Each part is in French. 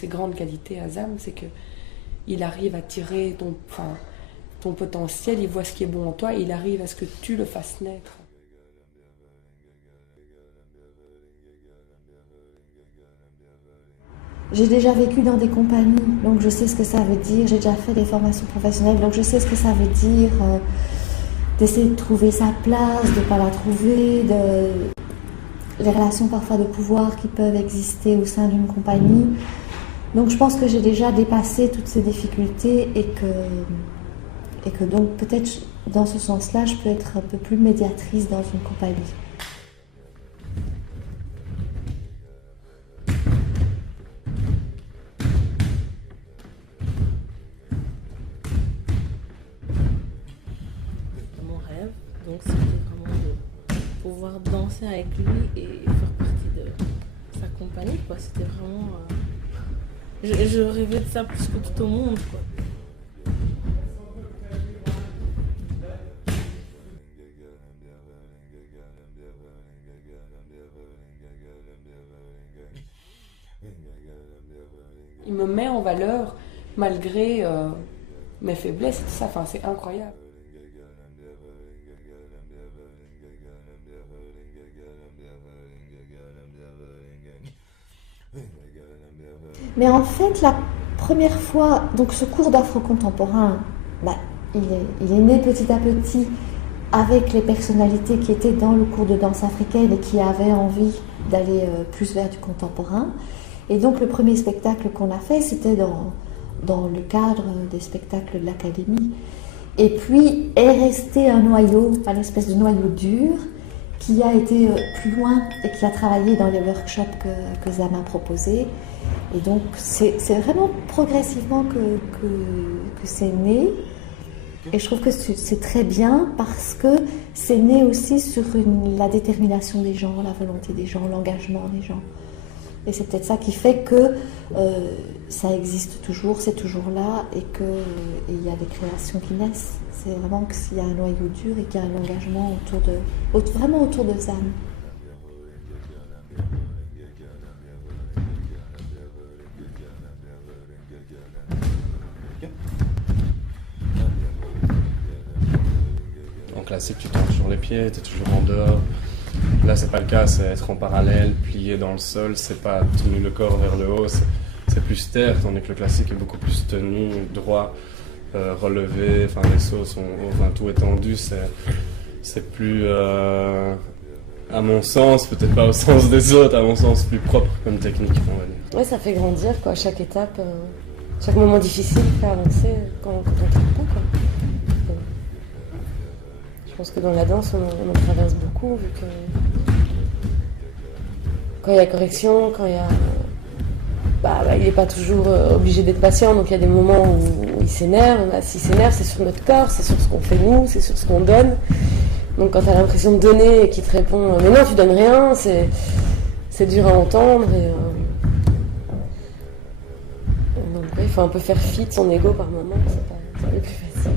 ses grandes qualités, Azam, c'est que il arrive à tirer ton potentiel, il voit ce qui est bon en toi, et il arrive à ce que tu le fasses naître. J'ai déjà vécu dans des compagnies, donc je sais ce que ça veut dire. J'ai déjà fait des formations professionnelles, donc je sais ce que ça veut dire d'essayer de trouver sa place, de ne pas la trouver, les relations parfois de pouvoir qui peuvent exister au sein d'une compagnie. Donc je pense que j'ai déjà dépassé toutes ces difficultés et que donc peut-être dans ce sens-là, je peux être un peu plus médiatrice dans une compagnie. Donc c'était vraiment de pouvoir danser avec lui et faire partie de sa compagnie, quoi. C'était vraiment... Je rêvais de ça plus que tout au monde, quoi. Il me met en valeur malgré mes faiblesses et tout ça, enfin, c'est incroyable. Mais en fait, la première fois, donc ce cours d'afro contemporain, il est né petit à petit avec les personnalités qui étaient dans le cours de danse africaine et qui avaient envie d'aller plus vers du contemporain. Et donc le premier spectacle qu'on a fait, c'était dans le cadre des spectacles de l'académie. Et puis est resté un noyau, une espèce de noyau dur, qui a été plus loin et qui a travaillé dans les workshops que Zam a proposés. Et donc c'est vraiment progressivement que c'est né. Et je trouve que c'est très bien parce que c'est né aussi sur la détermination des gens, la volonté des gens, l'engagement des gens. Et c'est peut-être ça qui fait que ça existe toujours, c'est toujours là et qu'il y a des créations qui naissent. C'est vraiment que s'il y a un noyau dur et qu'il y a un engagement vraiment autour de Zam. En classique, tu tombes sur les pieds, tu es toujours en dehors. Là, c'est pas le cas, c'est être en parallèle, plié dans le sol, c'est pas tenir le corps vers le haut, c'est plus terre, tandis que le classique est beaucoup plus tenu, droit, relevé, enfin les sauts sont tout étendu, c'est plus, à mon sens, peut-être pas au sens des autres, à mon sens plus propre comme technique, on va dire. Ouais, ça fait grandir, quoi, chaque étape, chaque moment difficile fait avancer quand on ne traite pas, quoi. Je pense que dans la danse, on en traverse beaucoup, vu que quand il y a correction, quand il y a... il n'est pas toujours obligé d'être patient, donc il y a des moments où il s'énerve. S'il s'énerve, c'est sur notre corps, c'est sur ce qu'on fait nous, c'est sur ce qu'on donne. Donc quand tu as l'impression de donner et qu'il te répond « mais non, tu donnes rien », c'est dur à entendre. Donc il faut un peu faire fi de son ego par moment, c'est pas le plus facile.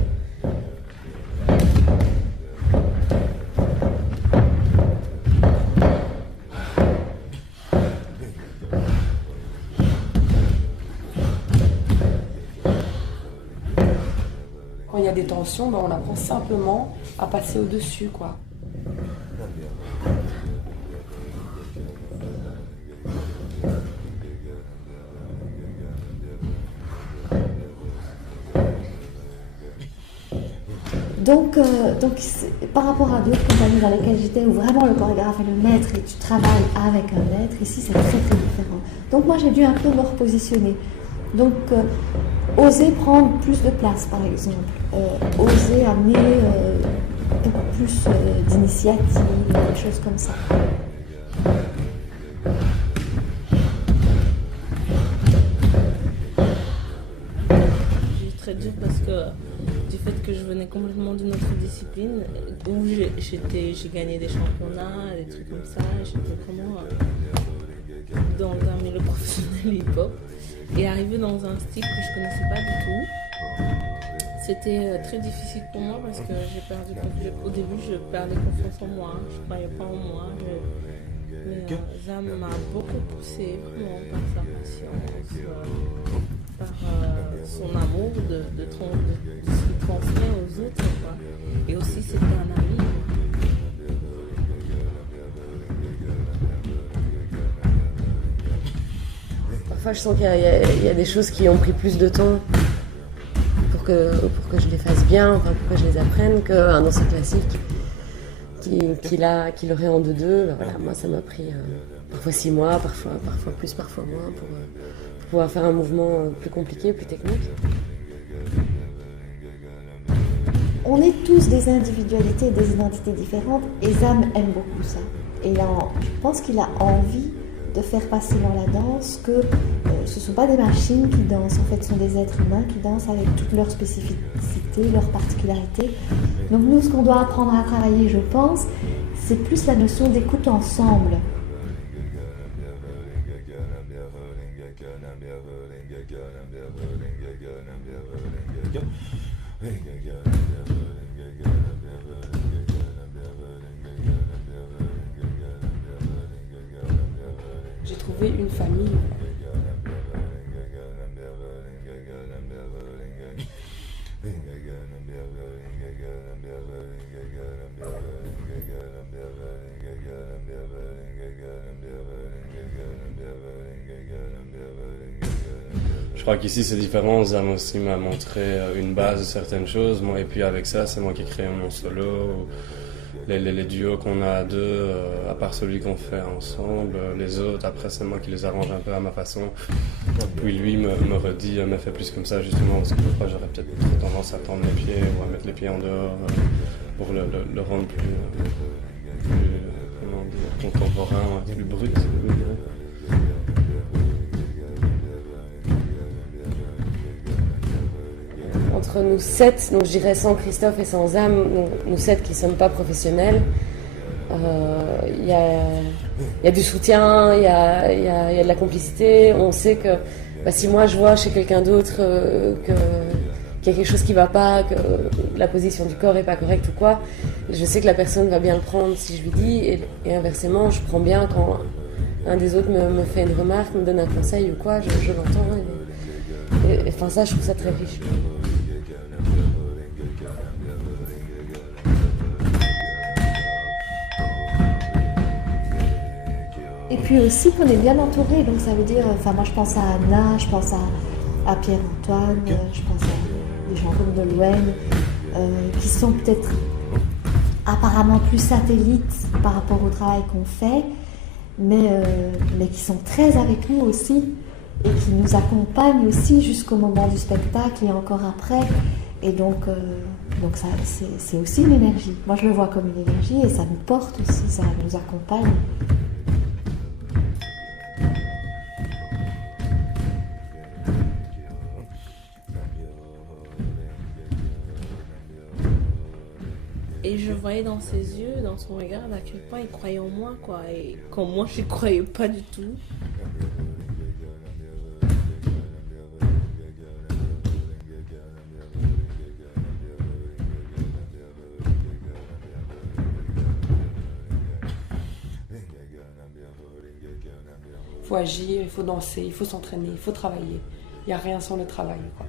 Quand il y a des tensions, on apprend simplement à passer au-dessus, quoi. Donc par rapport à d'autres compagnies dans lesquelles j'étais, où vraiment le chorégraphe est le maître et tu travailles avec un maître, ici c'est très très différent. Donc moi j'ai dû un peu me repositionner. Donc oser prendre plus de place par exemple, oser amener beaucoup plus d'initiatives, des choses comme ça. C'est très dur parce que du fait que je venais complètement d'une autre discipline où j'ai gagné des championnats, des trucs comme ça, j'étais vraiment dans un milieu professionnel hip-hop et arriver dans un style que je connaissais pas du tout, c'était très difficile pour moi parce que j'ai perdu, au début je perdais confiance en moi, je croyais pas en moi, Mais Zam m'a beaucoup poussé vraiment par sa patience, par son amour de ce qu'il transmet aux autres, quoi. Et aussi c'était un ami. Parfois je sens qu'il y a des choses qui ont pris plus de temps pour que je les fasse bien, enfin pour que je les apprenne, qu'un danseur classique qu'il aurait en 2-2. Ben voilà, moi ça m'a pris parfois 6 mois, parfois plus, parfois moins, pour pouvoir faire un mouvement plus compliqué, plus technique. On est tous des individualités, des identités différentes, et Zam aime beaucoup ça. Et je pense qu'il a envie de faire passer dans la danse que ce ne sont pas des machines qui dansent, en fait ce sont des êtres humains qui dansent avec toutes leurs spécificités, leurs particularités. Donc nous, ce qu'on doit apprendre à travailler, je pense, c'est plus la notion d'écoute ensemble. J'ai trouvé une famille. Je crois qu'ici c'est différent. Zam aussi m'a montré une base de certaines choses. Moi, et puis avec ça, c'est moi qui ai créé mon solo. Les duos qu'on a à deux, à part celui qu'on fait ensemble, les autres, après c'est moi qui les arrange un peu à ma façon. Puis lui me redit, mais fais plus comme ça justement, parce que parfois j'aurais peut-être trop tendance à tendre les pieds ou à mettre les pieds en dehors pour le rendre plus comment dire, contemporain, plus brut. Entre nous 7, donc je dirais sans Christophe et sans Zam, nous 7 qui ne sommes pas professionnels, il y a du soutien, il y a de la complicité. On sait que si moi je vois chez quelqu'un d'autre qu'il y a quelque chose qui ne va pas, que la position du corps n'est pas correcte ou quoi, je sais que la personne va bien le prendre si je lui dis, et inversement, je prends bien quand un des autres me fait une remarque, me donne un conseil ou quoi, je l'entends. Et enfin ça, je trouve ça très riche. Et puis aussi qu'on est bien entouré, donc ça veut dire, enfin moi je pense à Anna, je pense à Pierre-Antoine, je pense à des gens comme Nolwenn, qui sont peut-être apparemment plus satellites par rapport au travail qu'on fait, mais qui sont très avec nous aussi, et qui nous accompagnent aussi jusqu'au moment du spectacle et encore après. Et donc ça, c'est aussi une énergie. Moi je le vois comme une énergie, et ça nous porte aussi, ça nous accompagne. Et je voyais dans ses yeux, dans son regard, à quel point il croyait en moi, quoi. Et comme moi, je ne croyais pas du tout. Il faut agir, il faut danser, il faut s'entraîner, il faut travailler. Il n'y a rien sans le travail, quoi.